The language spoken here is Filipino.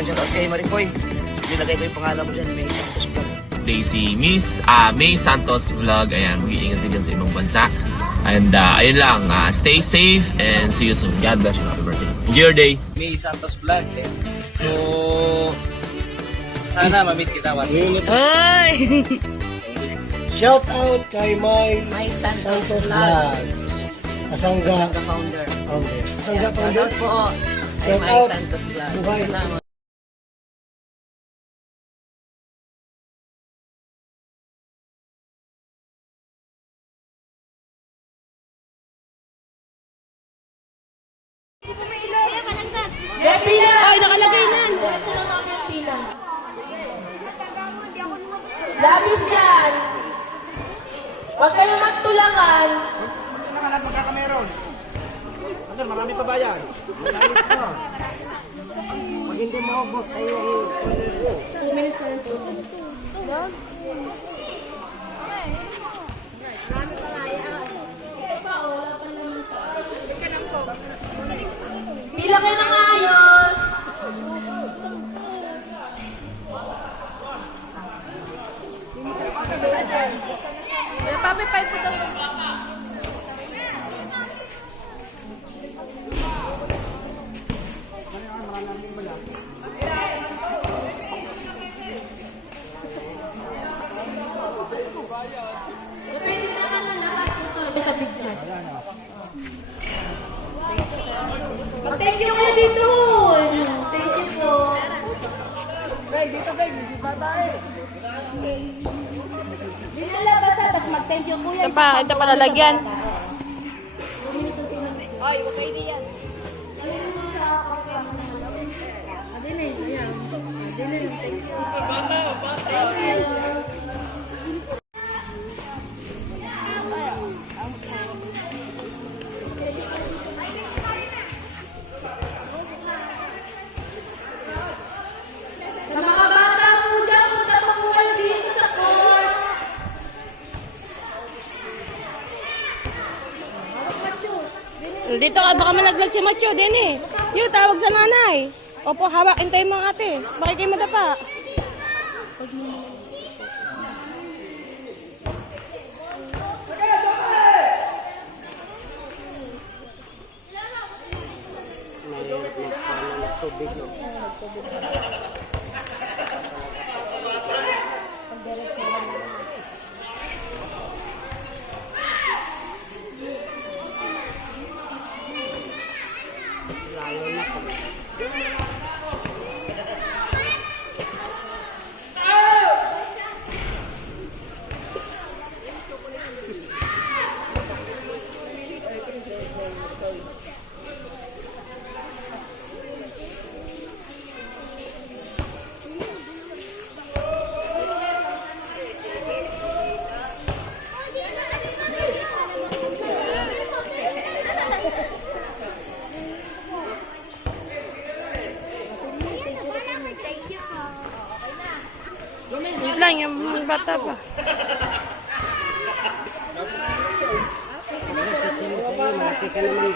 Yan, shoutout kay Maripoy. Nilagay ko yung pangalan mo dyan, May Santos Vlog. Si Miss May Santos Vlog. Ayan, mag-iingat din yan sa ibang bansa. And ayun lang, stay safe and see you soon. God bless you. Happy birthday. Enjoy your day. May Santos Vlog. So, sana ma-meet kita one day. Ay! Shout out kay May Santos Santos Vlog. Vlog. Asangga The founder. founder. Asangga Shout founder. out po kay Shout May out. Santos Vlog. Buhay. Salamat. Ay, nakalagay na. Labis yan. Huwag kayong magtulangan. Hanap magkakameron. Ano, marami pa ba yan? Pag hindi maubos ay 2 minutes na lang po. Pila kayo ng ayos. Papipay po daw. Sa bigyan. Thank you kayo dito. Thank you po. Hey, dito Beg, si bata eh. Dito lang basta, tapos mag-thank you kuya. Ito pa lalagyan. Ay, huwag kayo diyan. Sa mga bata po dyan, punta pa po kayo dito sa court. Dito ka, baka malaglag si Macho din eh. Yung tawag sa nanay. Opo, hawak, intay mo ang ate. Bakit kayo madapa? Yun lang, yung bata pa. Malaki ka naman.